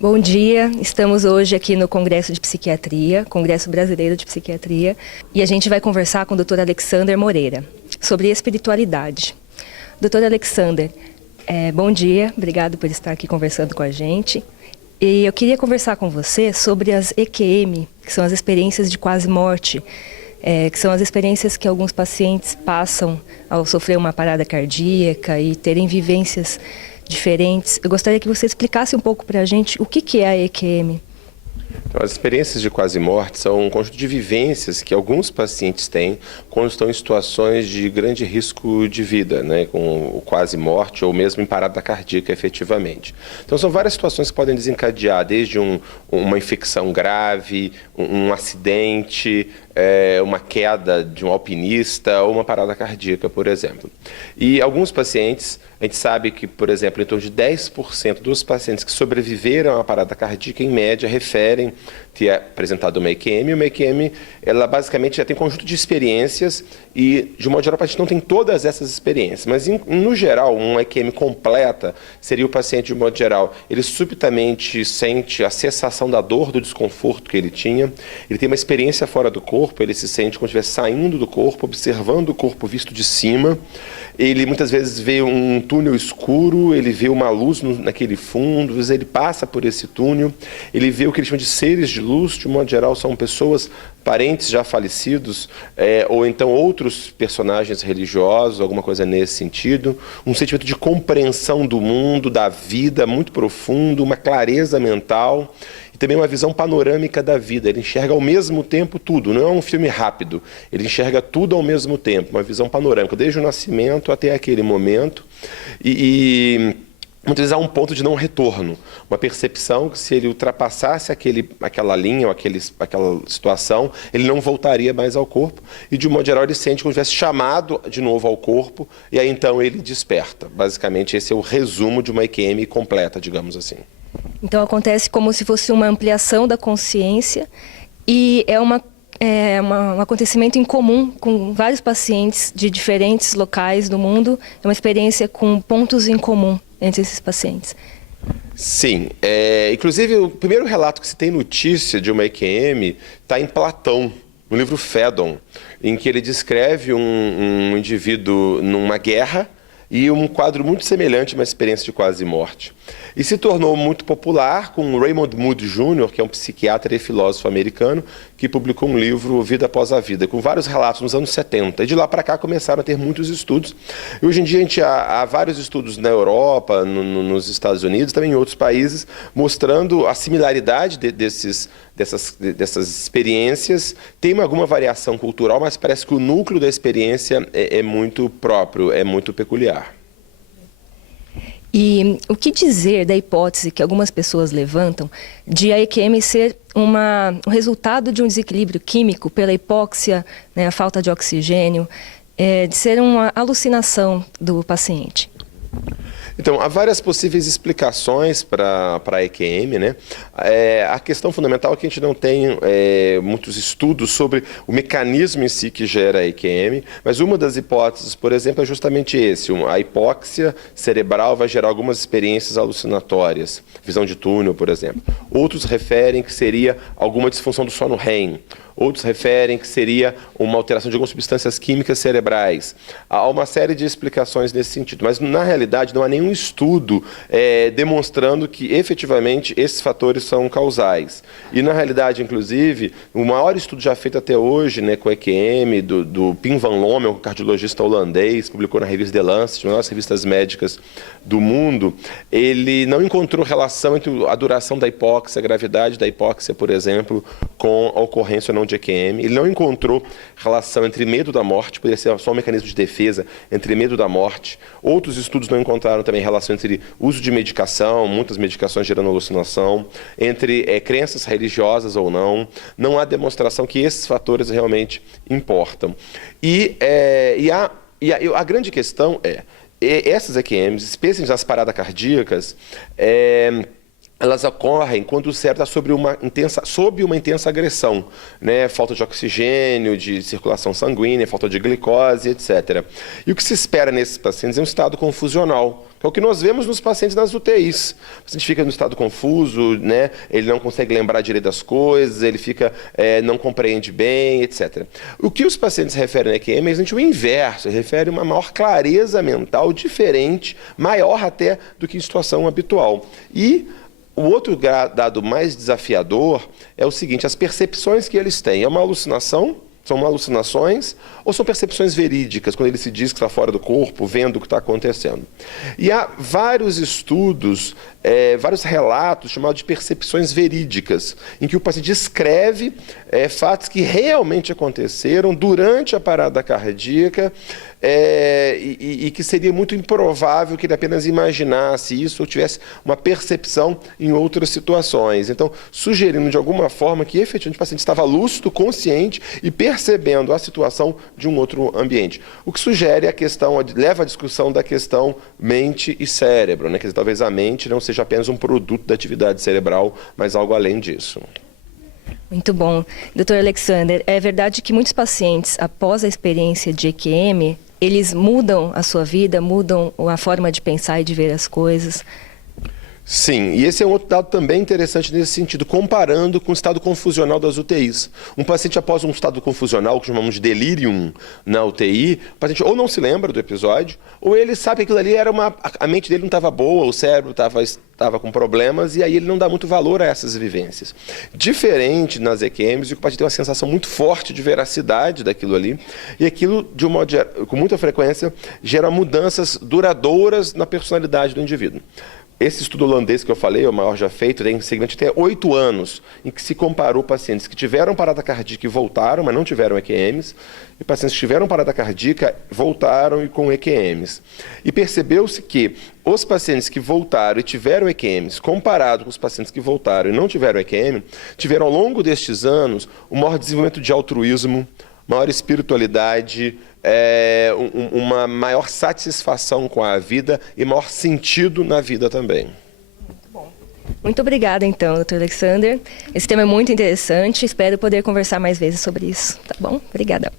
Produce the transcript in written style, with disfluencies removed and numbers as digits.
Bom dia, estamos hoje aqui no Congresso de Psiquiatria, Congresso Brasileiro de Psiquiatria, e a gente vai conversar com o Dr. Alexander Moreira sobre espiritualidade. Dr. Alexander, bom dia, obrigado por estar aqui conversando com a gente. E eu queria conversar com você sobre as EQM, que são as experiências de quase morte, que são as experiências que alguns pacientes passam ao sofrer uma parada cardíaca e terem vivências diferentes. Eu gostaria que você explicasse um pouco para a gente o que é a EQM. Então, as experiências de quase morte são um conjunto de vivências que alguns pacientes têm quando estão em situações de grande risco de vida, né, com quase morte ou mesmo em parada cardíaca efetivamente. Então são várias situações que podem desencadear, desde uma infecção grave, um acidente, uma queda de um alpinista ou uma parada cardíaca, por exemplo. E alguns pacientes, a gente sabe que, por exemplo, em torno de 10% dos pacientes que sobreviveram à parada cardíaca, em média, referem ter apresentado uma EQM. Uma EQM, ela basicamente já tem um conjunto de experiências e, de um modo geral, o paciente não tem todas essas experiências. Mas, no geral, uma EQM completa seria o paciente, de um modo geral, ele subitamente sente a cessação da dor, do desconforto que ele tinha, ele tem uma experiência fora do corpo, ele se sente como se estivesse saindo do corpo, observando o corpo visto de cima. Ele muitas vezes vê um túnel escuro, ele vê uma luz naquele fundo, às vezes ele passa por esse túnel, ele vê o que eles chamam de seres de luz, de um modo geral são pessoas, parentes já falecidos, ou então outros personagens religiosos, alguma coisa nesse sentido, um sentimento de compreensão do mundo, da vida muito profundo, uma clareza mental, e também uma visão panorâmica da vida. Ele enxerga ao mesmo tempo tudo, não é um filme rápido, ele enxerga tudo ao mesmo tempo, uma visão panorâmica, desde o nascimento até aquele momento, muitas vezes há um ponto de não retorno, uma percepção que se ele ultrapassasse aquela linha ou aquela situação, ele não voltaria mais ao corpo e, de um modo geral, ele sente como se tivesse chamado de novo ao corpo e aí então ele desperta. Basicamente, esse é o resumo de uma EQM completa, digamos assim. Então acontece como se fosse uma ampliação da consciência e é um acontecimento em comum com vários pacientes de diferentes locais do mundo, é uma experiência com pontos em comum entre esses pacientes. Sim, inclusive o primeiro relato que se tem notícia de uma EQM está em Platão, no livro Fédon, em que ele descreve um indivíduo numa guerra e um quadro muito semelhante a uma experiência de quase morte. E se tornou muito popular com Raymond Moody Jr., que é um psiquiatra e filósofo americano, que publicou um livro, Vida Após a Vida, com vários relatos nos anos 70. E de lá para cá começaram a ter muitos estudos. E hoje em dia há vários estudos na Europa, nos Estados Unidos, também em outros países, mostrando a similaridade dessas experiências. Tem alguma variação cultural, mas parece que o núcleo da experiência é muito próprio, é muito peculiar. E o que dizer da hipótese que algumas pessoas levantam de a EQM ser um resultado de um desequilíbrio químico pela hipóxia, né, a falta de oxigênio, de ser uma alucinação do paciente? Então, há várias possíveis explicações para a EQM, né? A questão fundamental é que a gente não tem muitos estudos sobre o mecanismo em si que gera a EQM, mas uma das hipóteses, por exemplo, é justamente esse. A hipóxia cerebral vai gerar algumas experiências alucinatórias, visão de túnel, por exemplo. Outros referem que seria alguma disfunção do sono REM. Outros referem que seria uma alteração de algumas substâncias químicas cerebrais. Há uma série de explicações nesse sentido, mas na realidade não há nenhum estudo demonstrando que efetivamente esses fatores são causais. E na realidade, inclusive, o maior estudo já feito até hoje, né, com a EQM, do Pim van Lommel, um cardiologista holandês, publicou na revista The Lancet, uma das revistas médicas do mundo, ele não encontrou relação entre a duração da hipóxia, a gravidade da hipóxia, por exemplo, com a ocorrência ou não de EQM. Ele não encontrou relação entre medo da morte, poderia ser só um mecanismo de defesa, entre medo da morte. Outros estudos não encontraram também relação entre uso de medicação, muitas medicações gerando alucinação, entre crenças religiosas ou não. Não há demonstração que esses fatores realmente importam. A grande questão essas EQMs, especialmente as paradas cardíacas, elas ocorrem quando o cérebro está sob uma intensa agressão, né? Falta de oxigênio, de circulação sanguínea, falta de glicose, etc. E o que se espera nesses pacientes é um estado confusional, que é o que nós vemos nos pacientes nas UTIs. O paciente fica no estado confuso, né? Ele não consegue lembrar direito das coisas, ele não compreende bem, etc. O que os pacientes referem aqui é exatamente o inverso, refere uma maior clareza mental, diferente, maior até do que em situação habitual. E o outro dado mais desafiador é o seguinte: as percepções que eles têm. É uma alucinação? São alucinações ou são percepções verídicas, quando ele se diz que está fora do corpo, vendo o que está acontecendo? E há vários estudos, vários relatos chamados de percepções verídicas, em que o paciente descreve fatos que realmente aconteceram durante a parada cardíaca, e que seria muito improvável que ele apenas imaginasse isso ou tivesse uma percepção em outras situações. Então, sugerindo de alguma forma que efetivamente o paciente estava lúcido, consciente e percebendo a situação de um outro ambiente. O que sugere a questão, leva à discussão da questão mente e cérebro, né? Quer dizer, talvez a mente não seja apenas um produto da atividade cerebral, mas algo além disso. Muito bom. Dr. Alexander, é verdade que muitos pacientes, após a experiência de EQM, eles mudam a sua vida, mudam a forma de pensar e de ver as coisas? Sim, e esse é um outro dado também interessante nesse sentido, comparando com o estado confusional das UTIs. Um paciente após um estado confusional, que chamamos de delirium na UTI, o paciente ou não se lembra do episódio, ou ele sabe que aquilo ali era a mente dele não estava boa, o cérebro estava com problemas, e aí ele não dá muito valor a essas vivências. Diferente nas EQMs, o paciente tem uma sensação muito forte de veracidade daquilo ali, e aquilo, de um modo com muita frequência, gera mudanças duradouras na personalidade do indivíduo. Esse estudo holandês que eu falei, o maior já feito, tem segmento até 8 anos, em que se comparou pacientes que tiveram parada cardíaca e voltaram, mas não tiveram EQMs, e pacientes que tiveram parada cardíaca, voltaram e com EQMs. E percebeu-se que os pacientes que voltaram e tiveram EQMs, comparado com os pacientes que voltaram e não tiveram EQM, tiveram ao longo destes anos um maior desenvolvimento de altruísmo, maior espiritualidade, uma maior satisfação com a vida e maior sentido na vida também. Muito bom. Muito obrigada, então, Dr. Alexander. Esse tema é muito interessante, espero poder conversar mais vezes sobre isso, tá bom? Obrigada.